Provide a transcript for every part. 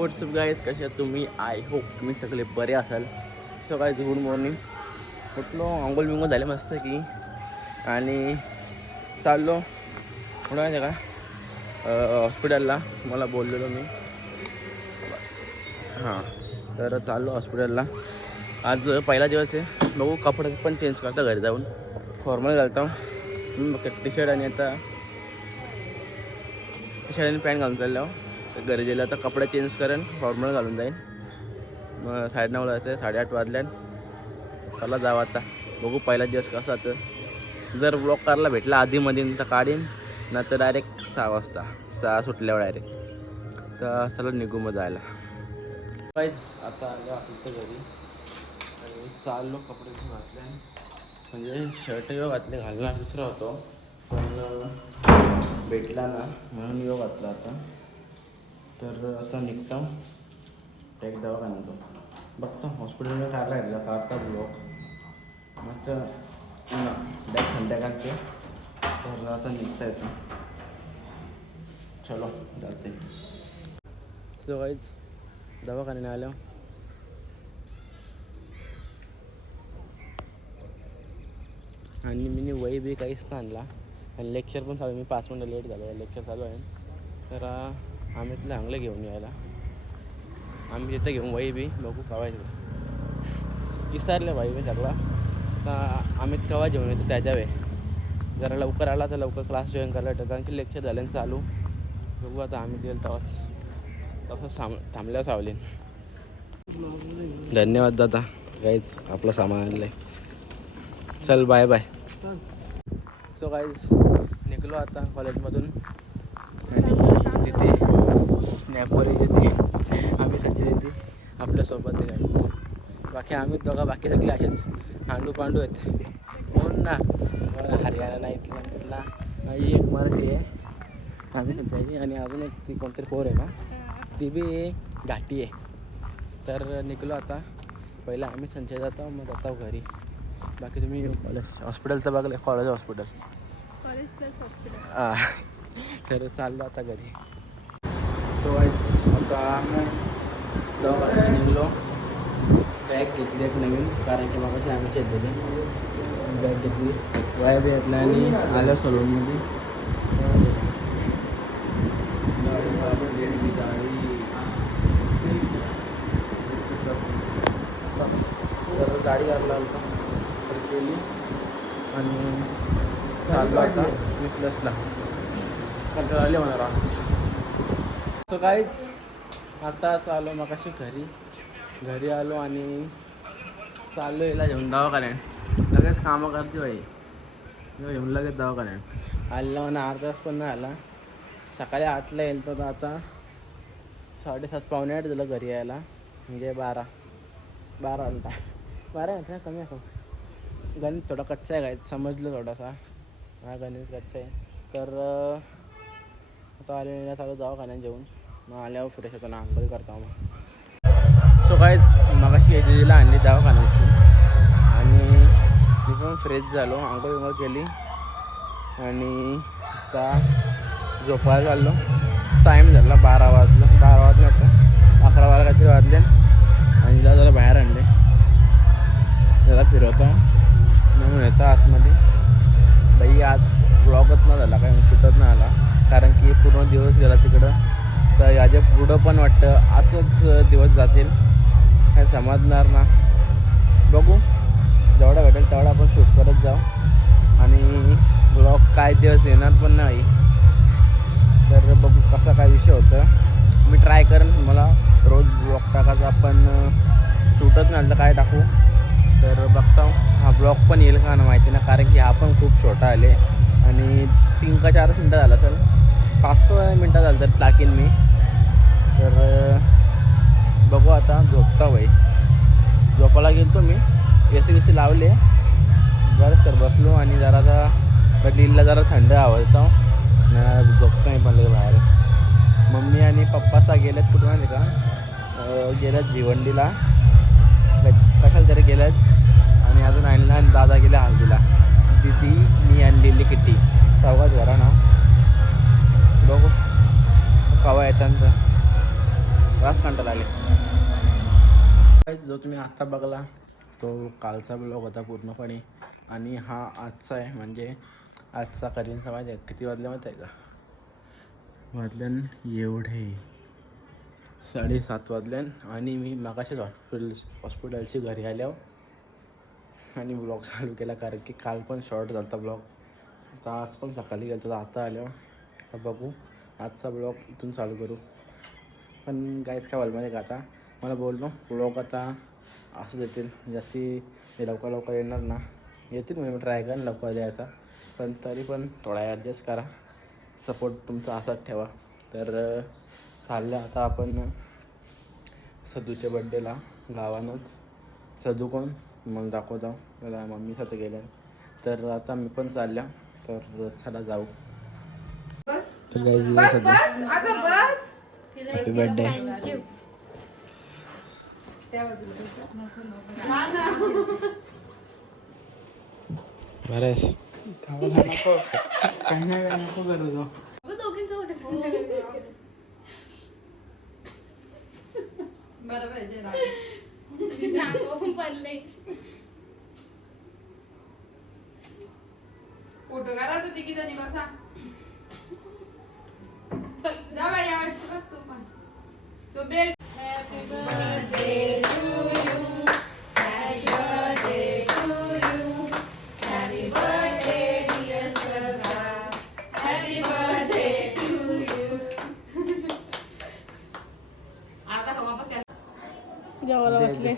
WhatsApp guys कशा तुम्ही? I hope तुम्ही सगळे बरे असाल. सो गाईज गुड मॉर्निंग उठलो आंघोळ बिंगोळ झाले मस्त की. आणि चाललो. कुठं आहे का हॉस्पिटलला मला बोललेलो मी. हां तर चाललो हॉस्पिटलला आज पहिला दिवस आहे. बघू कपडे पण चेंज करतो घरी जाऊन. फॉर्मल घालतो. टी शर्ट आणि आता टी शर्ट आणि पॅन्ट घालून चाललो. तर तर कपडे चेंज करेन फॉर्मल घालून जाईन. मग साडेनऊ जायचं साडेआठ वाजल्यान चला जावं आता. बघू पहिला दिवस कसा तर जर ब्लॉक करायला भेटला आधीमध्ये तर काढीन ना तर डायरेक्ट सहा वाजता सहा सुटल्यावर डायरेक्ट तर चला निघू मग जायला. आता आलो आपल्या घरी. आणि चाललो कपडे घेऊन घातले म्हणजे शर्ट योग घातले घालणार दुसरा होतो. पण भेटला ना म्हणून योग घातला आता. तर आता निघतो. एक दवाखान्यातून बघतो हॉस्पिटलमध्ये काढला घेतला काढता ब्लॉक मग बॅग संध्याकाळचे. तर आता निघता येतो चलो जाते. सो वाईज दवाखान्याने आलो. आणि मी वही बी काहीच नाही आणला. आणि लेक्चर पण चालू आहे. मी पाच मिनटं लेट झालो. लेक्चर चालू आहे. तर आम्ही तिला चांगलं घेऊन यायला. आम्ही तिथं घेऊन वही बी बघू कवायचं विसरले भाई मी सगळा. तर आम्ही केव्हा घेऊन येतो त्याच्या वे जरा लवकर आला तर लवकर क्लास जॉईन करायला भेटतं कारण की लेक्चर झालं चालू. बघू आता आम्ही गेलो तेव्हाच तसं साम थांबल्या सावलीन. धन्यवाद दादा. काहीच आपलं सामान आणलं आहे चल बाय बाय सो काहीच निघलो आता कॉलेजमधून स्नॅपवर येते. आम्ही सचिन येते. आपल्यासोबत आहे. बाकी आम्ही दोघा बाकी सगळे असेच हांडू पांडू आहेत. कोण ना? हरियाणा इथला तिथला. एक मराठी आहे. आम्ही सध्याची आणि अजून एक ती कोणतरी पोर आहे ना? ती बी घाटी आहे. तर निघलो आता. पहिला आम्ही संचय जातो मग जातो घरी. बाकी तुम्ही कॉलेज हॉस्पिटलचं बघलं college hospital college plus hospital हा. तर चाललो आता घरी. सो आता दवाखान्यात निघलो बॅग घेतली एक नवीन कारण की मागाशी आम्ही बॅग घेतली वाया बी घेतला आणि आलो सलूनमध्ये तर गाडी काढला होता केली आणि चाललो आता विकलसला कंटाळा आले म्हणा रास सो काहीच आता आलो मग अशी घरी. घरी आलो आणि चाललो याला घेऊन दवाखान्यात. लगेच कामं करते बाई. घेऊन लगेच दवाखान्यात. आलेला म्हणा अर्धा तास पण नाही आला. सकाळी आठला येईल तर आता. साडेसात पावणे आठ झालं घरी यायला. म्हणजे बारा. बारा घंटा बारा घंटा कमी आहे गणित थोडा कच्चा आहे काय समजलं थोडासा. हा गणित कच्चा आहे. तर आता आलेला चालू दवाखान्यात जेवून मग आल्यावर फ्रेश होतो ना आंघोळी करतो मग. सो काहीच मगाशी एजीला आणली दवाखान्याची. आणि मी पण फ्रेश झालो आंघोळ विंघोळ केली. आणि आता झोपायला चाललो टाईम झाला बारा वाजलं. बारा वाजलं आता. अकरा बारा काहीतरी वाजले. आणि तिला जरा बाहेर आणले. जरा फिरवतो. म्हणून येतो आतमध्ये. बाई आज ब्लॉगच नाही झाला काय सुटत नाही आला. कारण की पूर्ण दिवस गेला तिकडं. तर याच्या पुढं पण वाटतं असंच दिवस जातील. काय समजणार ना. बघू. जेवढा भेटेल तेवढा आपण शूट करत जाऊ. आणि ब्लॉग काय दिवस येणार पण नाही. तर बघू कसा काय विषय होतं. मी ट्राय करेन. मला रोज ब्लॉग टाकायचा पण शूटच नाही. तर काय टाकू? तर बघता. हा ब्लॉग पण येईल का ना माहिती ना कारण की हा पण खूप छोटा आले आणि तीन का चारच मिनटं झाला तर पाच सहा मिनटं झालं तर टाकीन मी. तर बघू आता झोपता वय. झोपायला गेलो मी. ए सी सी लावले. बरं सर बसलो आणि जरा आता दिल्लीला जरा थंड आवडतं. ना झोपतो मी पण बाहेर. मम्मी आणि पप्पाचा गेल्यात कुठं माहिती का? गेल्यात भिवंडीला. कशाला तरी गेल्यात आणि अजून आणला आणि दादा गेल्या हल्दीला दिदी मी आणलेली किती चौघात घरा ना. बघू. कवा येतात रास कंटाळा तुम्ही आत्ता बघला तो कालचा ब्लॉग होता पूर्णपणे. आणि हा आजचा आहे म्हणजे आजचा करीन समाज आहे. किती वाजले माहीत आहे का? वाजल्यान एवढे. साडेसात वाजल्यान आणि मी मागाशीच हॉस्पिटल हॉस्पिटलची घरी आल्यावर हो. आणि ब्लॉग चालू केला कारण की काल पण शॉर्ट झाला होता ब्लॉग आता आज पण सकाळी गेलो तर आता आल्यावर हो. बघू. आजचा ब्लॉग इथून चालू करू. पण काहीच काय माहिती का आता? मला बोललो ब्लॉग आता असं देतील. हे लवकर लवकर येणार ना. येतील मी ट्राय करेन लवकर द्यायचा पण तरी पण थोडा ॲडजस्ट करा. सपोर्ट तुमचा असाच ठेवा. तर चाललं आता आपण सदूच्या बड्डेला गावानंच. सदू कोण? मग दाखवतो. त्याला मम्मी साथं गेल्या तर आता मी पण चालल्या. तर चला जाऊ. हे सदू. हॅपी बर्थडे बरेस काही नाही काय नको करू तो पडले फोटो काढा तू जेवायला बसले.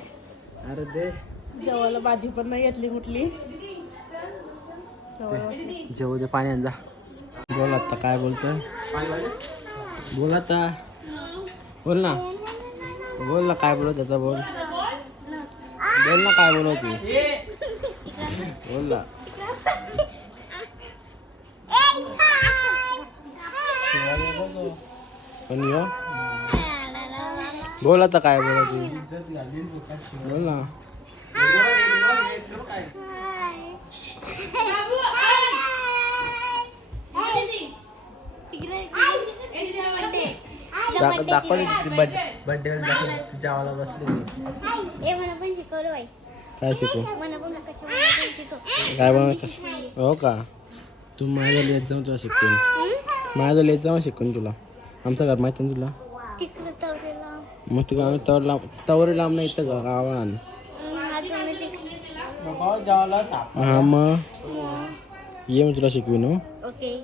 अरे दे. जेवायला भाजी पण नाही घेतली कुठली जेवू दे पाणी जा. बोल आता काय बोलतोय? बोल आता. बोल ना. बोल ना काय बोलत त्याचा बोल. बोल ना काय बोलत बोल ना. पण यो. बोल आता काय बोलत तू बोल ना. दाखव दाखवली बर्थडे जेवायला बसली ती ए मला पण शिकवलं बाई काय शिकू मला पण कसं मला पण शिकव काय बनवायचं हो का तू माझ्या येत जाऊन तुला शिकून माझ्या येत जाऊन शिकून तुला आमचं घर माहिती ना तुला तिकडं तवरेला मग तू आम्ही तवर लांब तवर लांब नाही इथं घर गावान हा तुम्ही तिकडे हा मग ये मग तुला शिकवीन हो ओके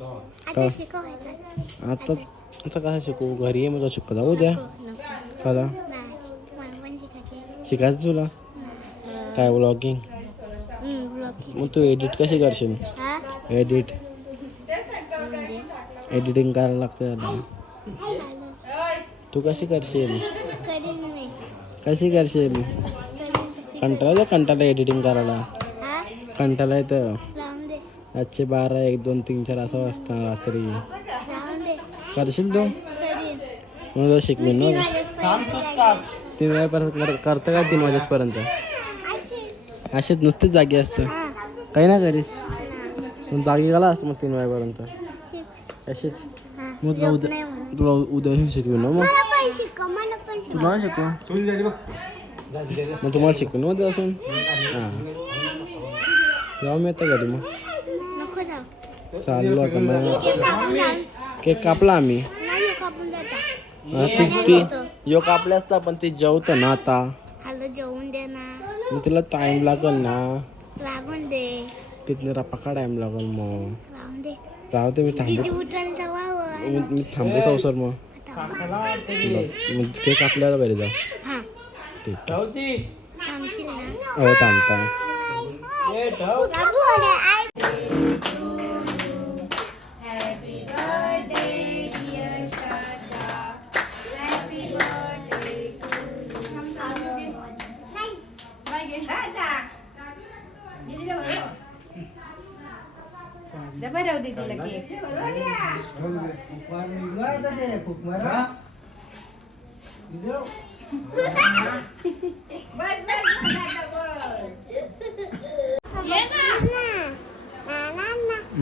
आता का? शिकवायचं आता कसं शिकू घरी ये मग तुला शिकवता उद्या चला शिकायचं तुला काय ब्लॉगिंग मग तू एडिट कशी करशील एडिट एडिटिंग करायला लागतं त्याला तू कशी करशील कशी करशील कंटाळा कंटाळा एडिटिंग करायला कंटाळा येतं आजचे बारा एक दोन तीन चार असं वाजता रात्री करशील तू शिकवीन तीन ना वाजेपर्यंत कर करतं का तीन वाजेपर्यंत. असेच नुसतेच जागी असतं काही ना करीस ना. मग जागी गेला असतं मग तीन वाजेपर्यंत. असेच. मग तुला उद्या. तुला उद्या शिकवीन ना मग मला पण शिकव मला पण शिकव तुला शिकू मग तुम्हाला शिकून उद्या असून हां जाऊ मी आता घरी मग चाललो आता मग केक जाऊ. कापला आम्ही? नाही कापून जाता हा, ती ती यो कापले असता पण ती जेवतो ना आता. हॅलो जेवून दे ना. मग तिला टाइम लागल ना. लागून दे. तिथनं रपाका टाइम लागल मग? राहून दे. जाऊ दे मी दिदी थांबू मी मी थांबवतो सर मग. मग केक आपल्याला घरी जा. हा. ठीक. थांबशील ना? हो थांबता. बाबू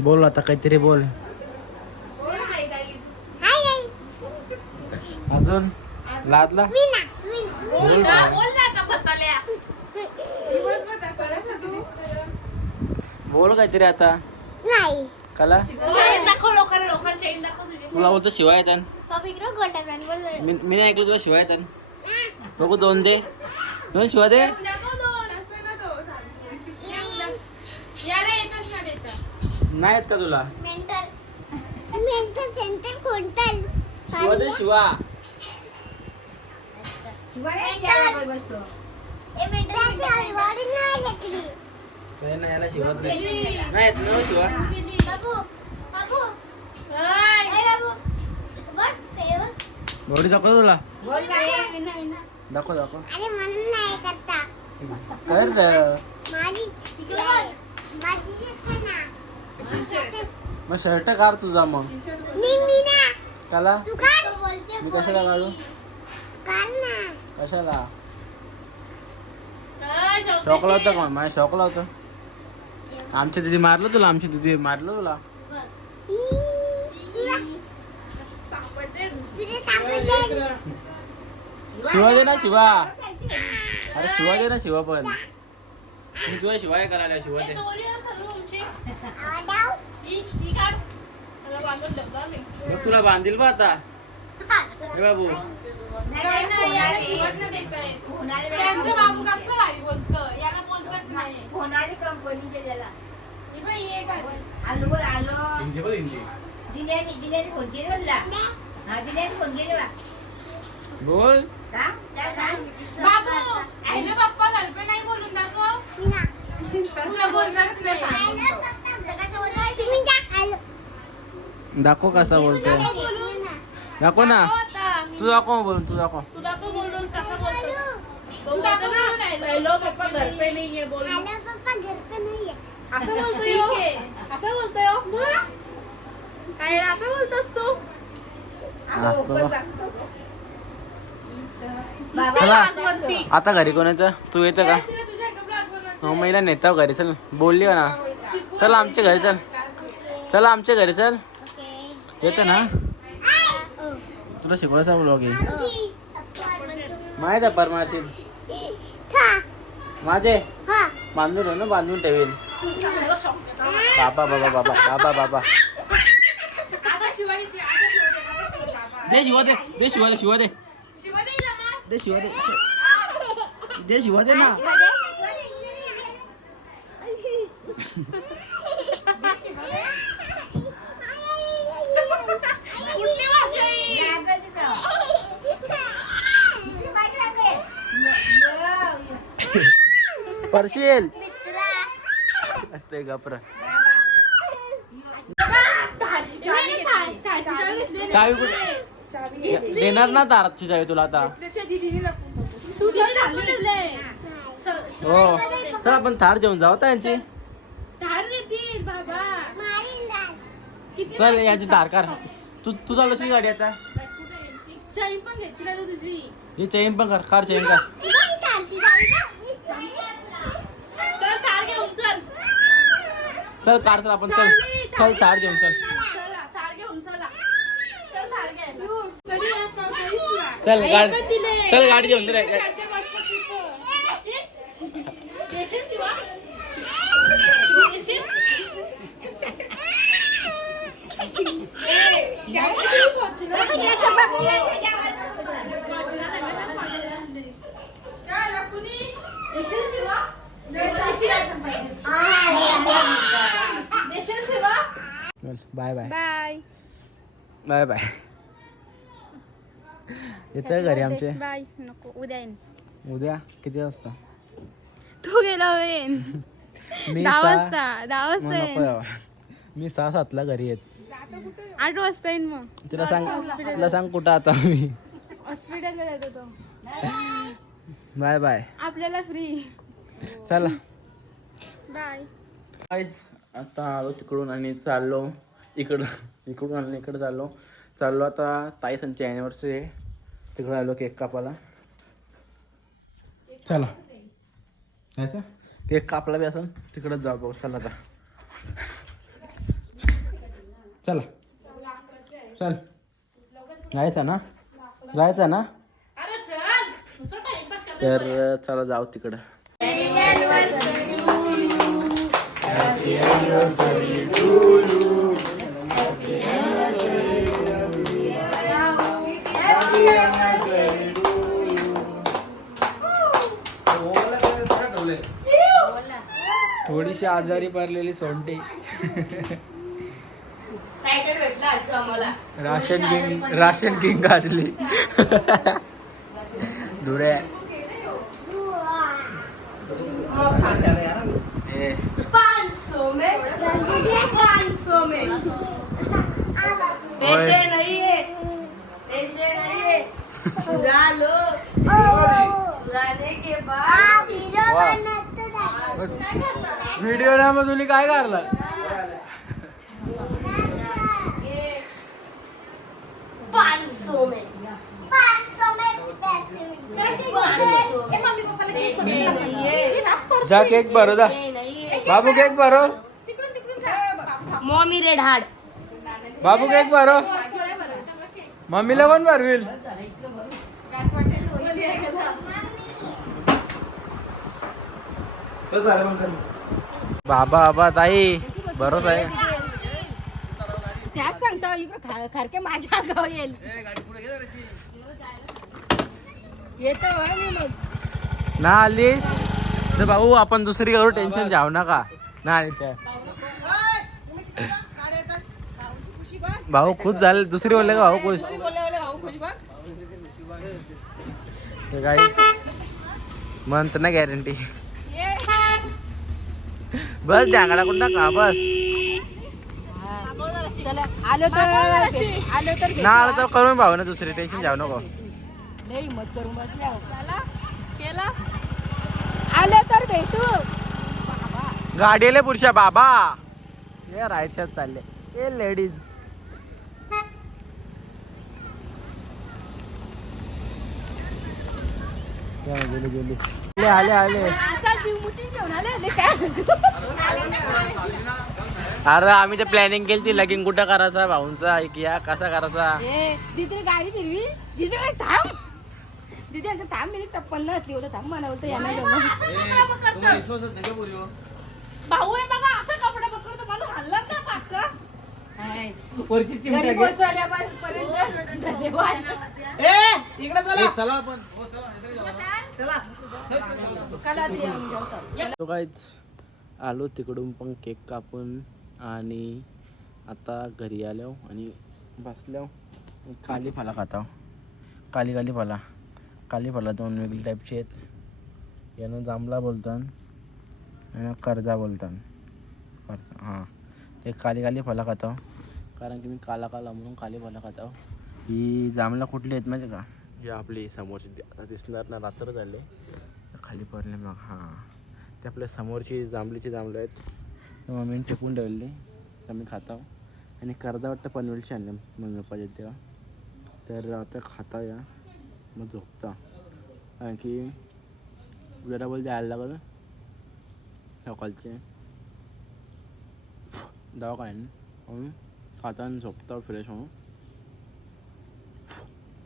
बोल आता काहीतरी बोल. अजून? लादला? बोल काहीतरी आता. नाही. कला? शाईन दाखव लोकांना लोकांना शाईन दाखव तुझे. तुला बोलतो शिवाय येतात पप्पा इकडं मी मी नाही ऐकलं तुला शिवाय येतात बघू दोन दे. दोन शिवाय दे. दाखव दोन असं ना तो याला येतच ना देता. नाही येत का तुला? मेंटल मेंटल सेंटर कोणतं? शिवा दे शिवा. मेंटल नाही काय नाही याला शिवत नाही. नाही येत ना शिवा बाबू बाबू. ए बाबू. बघ काय बघ. बॉडी दाखव तुला. दाखव दाखव. अरे म्हणून नाही करता. कर मग शर्ट काढ तुझा मग. कला मी कशाला काढू? कशाला? शॉकला होतं का? माझ्या शॉकला होतं. आमच्या दिदी मारलं तुला? आमची दिदी मारलं तुला? शिवा दे ना शिवा. अरे शिवा दे ना शिवा पण. मी तुला शिवाय करायला शिवा दे. मग तुला बांधील बा आता. बाबू नाही नाही याला शिवत ना देता त्यांचं बाबू कसलं भारी बोलतं? याला बोलतच नाही. होणारी कंपनीचे त्याला. ही बाई ये का आलो बोल आलो दिल्याने दिल्याने फोन केला हा दिल्याने फोन केला बोल. का बाबू पप्पा घर पे नाही बोलून दाखव. तुला बोलणारच नाही. पप्पा कसं बोलतो तुम्ही जा हॅलो दाखव दाखव बोलून दाखव ना तू दाखव बोलून तू दाखव. तुला पण बोलून कसं बोलतो. हॅलो. तो बोलतो ना. हॅलो पप्पा घर पे नाही आहे बोल हॅलो पप्पा घर पे नाहीये. असं बोलतोय ठीक हो. आहे. असं बोलतोय हो. काय असं बोलतोस तू. आता घरी कोण येतं? तू येतं का? हो महिला नेता घरी. चल बोलली का ना. चल आमच्या घरी चल. चल आमच्या घरी चल. ओके. येतं ना? तुला शिकवायचा ब्लॉग आहे ओके माहीत आहे परमाशील था माझे हा बांधून आहे ना बांधून ठेवेल बाबा बाबा बाबा बाबा बाबा आता शिवाय देते, आता शिवाय दे, आता शिवाय दे, बाबा. दे शिवा दे दे शिवा दे शिवा दे शिवाय दे हिला ना. दे शिवा दे दे शिवा दे ना कुठली भाषा आहे परशील ते गपर. चावी कुठे? देणार ना दाराची चावी तुला आता. हो. तर आपण थार जेवण जाऊ यांची. धार देतील बाबा. मारीन राज किती चल यांची धार कर तू तू चालवशील गाडी आता? चावी पण तुझी. चेन पण कर कार चेन कर बाई थांबची जावी का? चल कार घेऊन चल चल कार चल आपण चल. चल थार घेऊन चला. चल गाडी. चल गाडी घेऊन चल चारच्या बसचं तिथं. येशील? येशील शिवा शिवा येशील? येशील शिवा? येशील शिवा? चल bye bye bye bye bye. येतं घरी आमचे. बाय. नको उद्या येईन. उद्या? किती वाजता? तू गेला येईन मी दहा सहा- वाजता दहा मग वाजता नको येईन. यावं. मी सहा सातला घरी येत. आठ वाजता येईन मग. तिला सांग तिला सांग कुठं आता मी. हॉस्पिटलला जातो तो. Bye bye. आपल्याला फ्री चला. बाय आता आलो तिकडून आणि चाललो. इकडं इकडून आणि इकडं चाललो. चाललो आता ताई संची ॲनिव्हर्सरी आहे. तिकडं आलो केक कापायला. चला. जायचं केक कापला बी असं तिकडंच जाऊ बघ. चला आता. चला. चल. जायचं ना? जायचं ना? अरे चल. नुसतं टाइमपास कर तर चला जाऊ तिकडं. थोडीशी आजारी पडलेली सोंटे राशन किंग राशन किंग गाजली चुराने के बाद. व्हिडिओ ना मग तुम्ही काय करला जा केक भरो जा. बाबू केक भरो. मॉमी रेड हार्ड बाबू केक भरो. मम्मीला पण भरविल. बाबा बाबा ताई. बरोबर आहे त्याच सांगतो इकडं खारके माझ्या गाव येईल. येतो होय मी मग. ना आलीस? तर भाऊ आपण दुसरी करू टेन्शन जाऊ नका. ना आली त्या भाऊ खुश झाले. दुसरी बोलले का भाऊ खुश? बोलले बोलले भाऊ खुश बघ. ते काही म्हणत ना गॅरंटी बस डांगडा कुठं का बस. चला आलो तर आलो तर ना आलं तर करून भाऊ ना दुसरी टेन्शन जाऊ नको. लय हिंमत करून बसल्या चला केला. आलो तर भेटू. गाडीले पुरुषा बाबा. हे राईट साईड चालले. ए लेडीज गेली गेली. आले आले आले. असा अरे आम्ही ते प्लॅनिंग केली ती लगीन कुठं करायचा? भाऊंचा एक या? कसा करायचा? ए दीदी गाडी फिरवी. दीदी काय थांब. दीदी अगं थांब मी चप्पल न घातली होतं थांब मला होतं यांना जमलं भाऊ आहे बघा असं कपडे पकडतो मला हल्ला ना पाक घरी पोहोचवल्यापर्यंत धन्यवाद. कला दे आम्ही जाऊ. तो काहीच आलो तिकडून पण केक कापून आणि आता घरी आलो आणि बसलो काली फला खाता काली काली फला काली फला दोन वेगळी टाईपचे आहेत. यानं जांभळा बोलतात आणि कर्जा बोलतात हां. ते काली काली फला खाता कारण की मी काला काला म्हणून काली फला खाता ही जांभळा कुठली आहेत माहिती का? जे आपली समोरची आता दिसणार ना रात्र झाले. खाली पडले मग हां. ते आपल्या समोरची जांभळीची जांभळं आहेत. मम्मीने टिपून ठेवले तर मी खाता आणि करदा वाटतं पनवेलची आणले मम्मी पाहिजे तेव्हा. तर आता खाता या मग झोपता. कारण की जरा बोल द्यायला लागलं. सकाळचे. दवाखान्यात. म्हणून खाता आणि झोपता फ्रेश होऊन.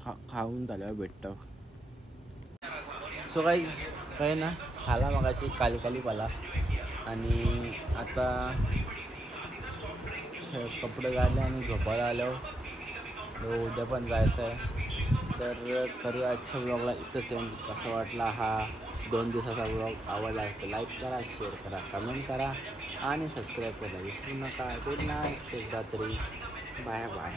खा खाऊन झाल्यावर भेटतं. सो काही काही ना खाला मगाशी काली काली पाला. आणि आता कपडे काढले आणि झोपायला आलो. उद्या पण जायचं आहे. तर करूया आजच्या ब्लॉगला इथंच आहे कसं वाटला हा दोन दिवसाचा ब्लॉग आवडला आहे तर लाईक करा शेअर करा कमेंट करा आणि सबस्क्राईब करा. विसरू नका. गुड नाईट रात्री बाय बाय